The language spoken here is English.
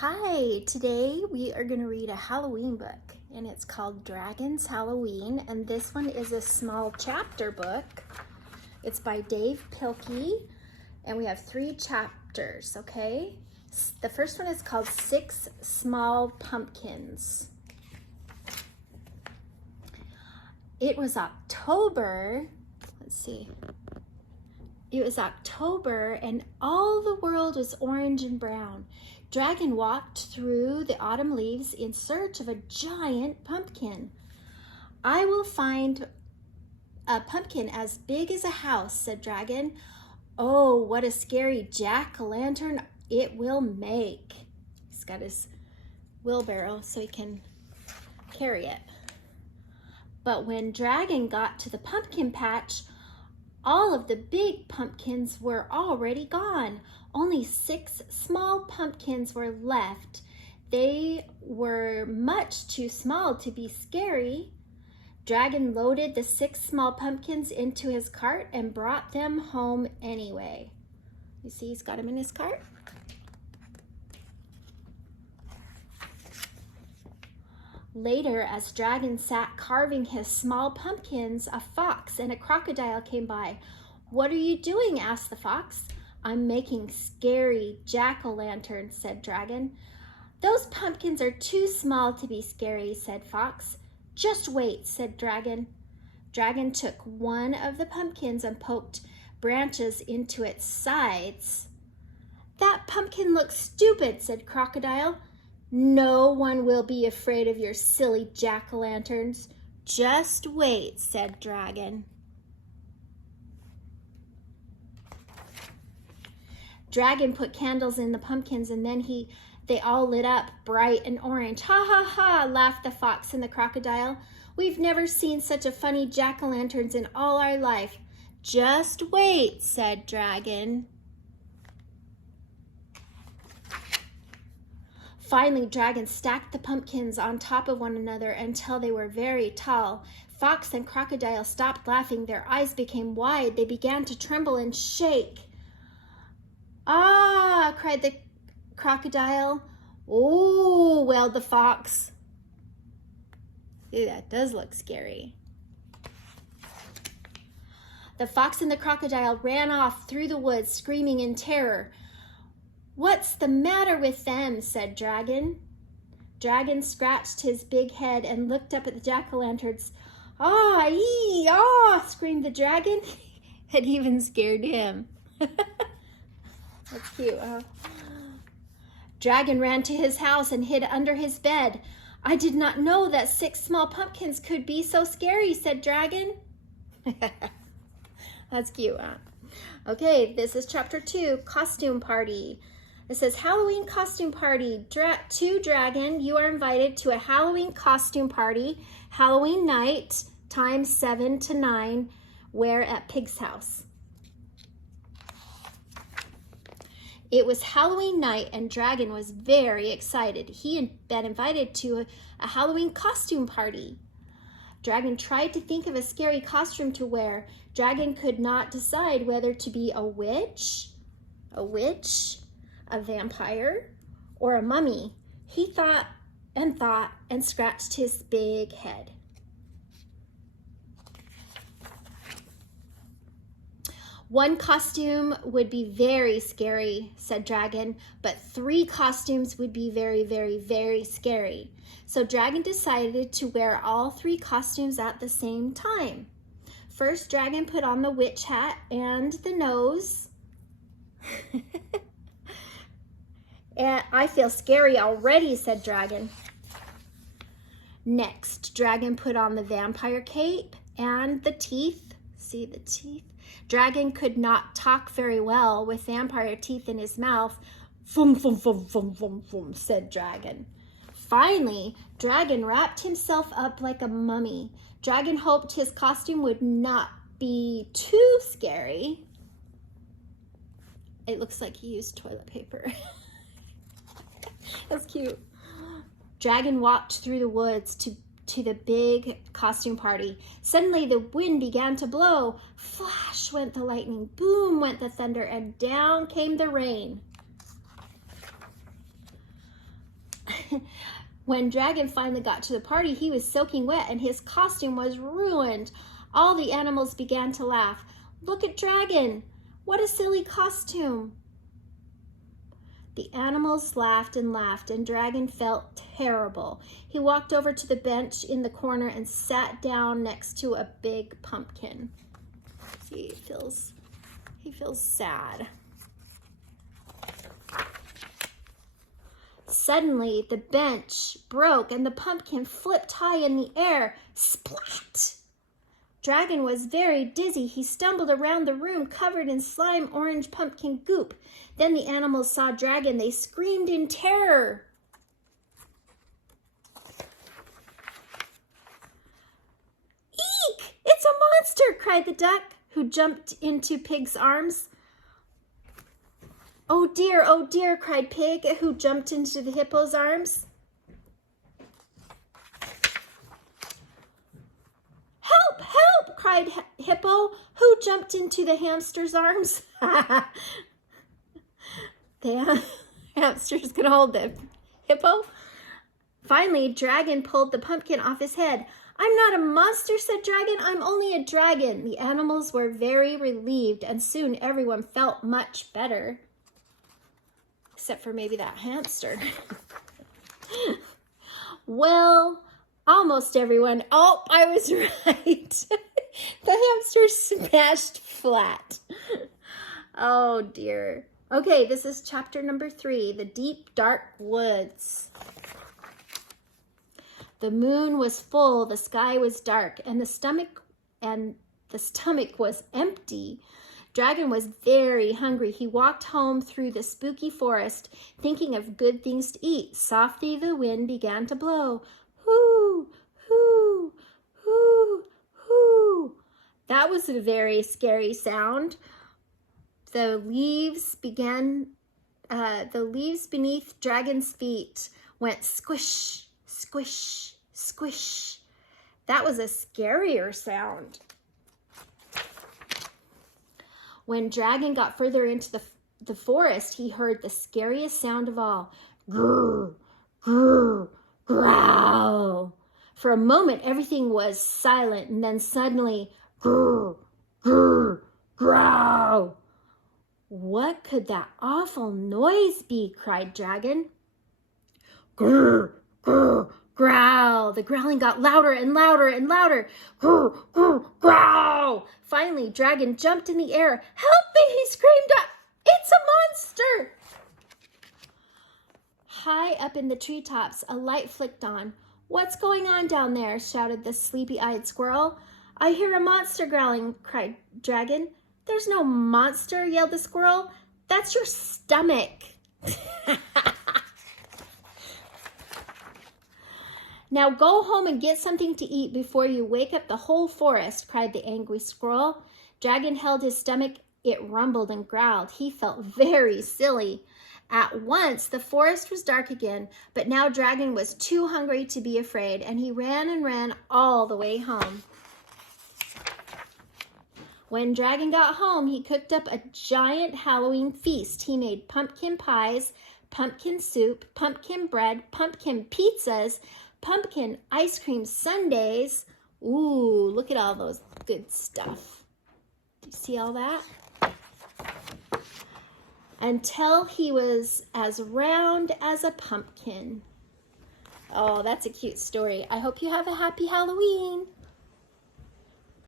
Hi, today we are going to read a Halloween book, and it's called Dragon's Halloween, and this one is a small chapter book. It's by Dave Pilkey, and we have 3 chapters, okay? The first one is called 6 Small Pumpkins. It was October, It was October, and all the world was orange and brown. Dragon walked through the autumn leaves in search of a giant pumpkin. "I will find a pumpkin as big as a house," said Dragon. "Oh, what a scary jack-o'-lantern it will make." He's got his wheelbarrow so he can carry it. But when Dragon got to the pumpkin patch, all of the big pumpkins were already gone. Only 6 small pumpkins were left. They were much too small to be scary. Dragon loaded the 6 small pumpkins into his cart and brought them home anyway. You see, he's got them in his cart. Later, as Dragon sat carving his small pumpkins, a fox and a crocodile came by. "What are you doing?" asked the fox. "I'm making scary jack-o'-lanterns," said Dragon. "Those pumpkins are too small to be scary," said Fox. "Just wait," said Dragon. Dragon took one of the pumpkins and poked branches into its sides. "That pumpkin looks stupid," said Crocodile. "No one will be afraid of your silly jack-o'-lanterns." "Just wait," said Dragon. Dragon put candles in the pumpkins, and then they all lit up bright and orange. "Ha ha ha," laughed the fox and the crocodile. "We've never seen such a funny jack-o'-lanterns in all our life." "Just wait," said Dragon. Finally, Dragon stacked the pumpkins on top of one another until they were very tall. Fox and Crocodile stopped laughing. Their eyes became wide. They began to tremble and shake. "Ah!" cried the Crocodile. "Oh!" wailed the Fox. Ew, that does look scary. The Fox and the Crocodile ran off through the woods, screaming in terror. "What's the matter with them?" said Dragon. Dragon scratched his big head and looked up at the jack-o'-lanterns. "Ah, ee, ah!" screamed the Dragon. It even scared him. That's cute, huh? Dragon ran to his house and hid under his bed. "I did not know that 6 small pumpkins could be so scary," said Dragon. That's cute, huh? Okay, this is chapter 2, Costume Party. It says, "Halloween costume party. To Dragon, you are invited to a Halloween costume party, Halloween night, time 7 to 9, where at Pig's house." It was Halloween night, and Dragon was very excited. He had been invited to a Halloween costume party. Dragon tried to think of a scary costume to wear. Dragon could not decide whether to be a witch, a vampire, or a mummy. He thought and scratched his big head. "One costume would be very scary," said Dragon, "but 3 costumes would be very, very, very scary." So Dragon decided to wear all 3 costumes at the same time. First, Dragon put on the witch hat and the nose. "And I feel scary already," said Dragon. Next, Dragon put on the vampire cape and the teeth. See the teeth? Dragon could not talk very well with vampire teeth in his mouth. "Fum, fum, fum, fum, fum, fum," said Dragon. Finally, Dragon wrapped himself up like a mummy. Dragon hoped his costume would not be too scary. It looks like he used toilet paper. That's cute. Dragon walked through the woods to the big costume party. Suddenly the wind began to blow. Flash went the lightning, boom went the thunder, and down came the rain. When Dragon finally got to the party, he was soaking wet and his costume was ruined. All the animals began to laugh. Look at Dragon! What a silly costume! The animals laughed and laughed, and Dragon felt terrible. He walked over to the bench in the corner and sat down next to a big pumpkin. See, he feels sad. Suddenly, the bench broke and the pumpkin flipped high in the air. Splat! Dragon was very dizzy. He stumbled around the room covered in slime orange pumpkin goop. Then the animals saw Dragon. They screamed in terror. Eek! It's a monster, cried the duck, who jumped into Pig's arms. Oh dear, cried Pig, who jumped into the hippo's arms. Help, help, cried Hippo, who jumped into the hamster's arms. The hamster's gonna hold the hippo. Finally, Dragon pulled the pumpkin off his head. I'm not a monster, said Dragon. I'm only a dragon. The animals were very relieved, and soon everyone felt much better. Except for maybe that hamster. Well, almost everyone. Oh, I was right. The hamster smashed flat. Oh dear. Okay, this is chapter number 3, The Deep Dark Woods. The moon was full, the sky was dark, and the stomach was empty. Dragon was very hungry. He walked home through the spooky forest, thinking of good things to eat. Softly the wind began to blow. Hoo, hoo, hoo, hoo. That was a very scary sound. The leaves beneath Dragon's feet went squish, squish, squish. That was a scarier sound. When Dragon got further into the forest, he heard the scariest sound of all. Grrr, grrr, growl. For a moment, everything was silent, and then suddenly, grrr, grrr, growl. What could that awful noise be? Cried Dragon. Grrr, grrr, growl. The growling got louder and louder and louder. Grrr, grrr, growl. Finally, Dragon jumped in the air. Help me, he screamed up. It's a monster. High up in the treetops, a light flicked on. What's going on down there? Shouted the sleepy-eyed squirrel. I hear a monster growling, cried Dragon. There's no monster, yelled the squirrel. That's your stomach. Now go home and get something to eat before you wake up the whole forest, cried the angry squirrel. Dragon held his stomach. It rumbled and growled. He felt very silly. At once, the forest was dark again, but now Dragon was too hungry to be afraid, and he ran and ran all the way home. When Dragon got home, he cooked up a giant Halloween feast. He made pumpkin pies, pumpkin soup, pumpkin bread, pumpkin pizzas, pumpkin ice cream sundaes. Ooh, look at all those good stuff. Do you see all that? Until he was as round as a pumpkin. Oh, that's a cute story. I hope you have a happy Halloween.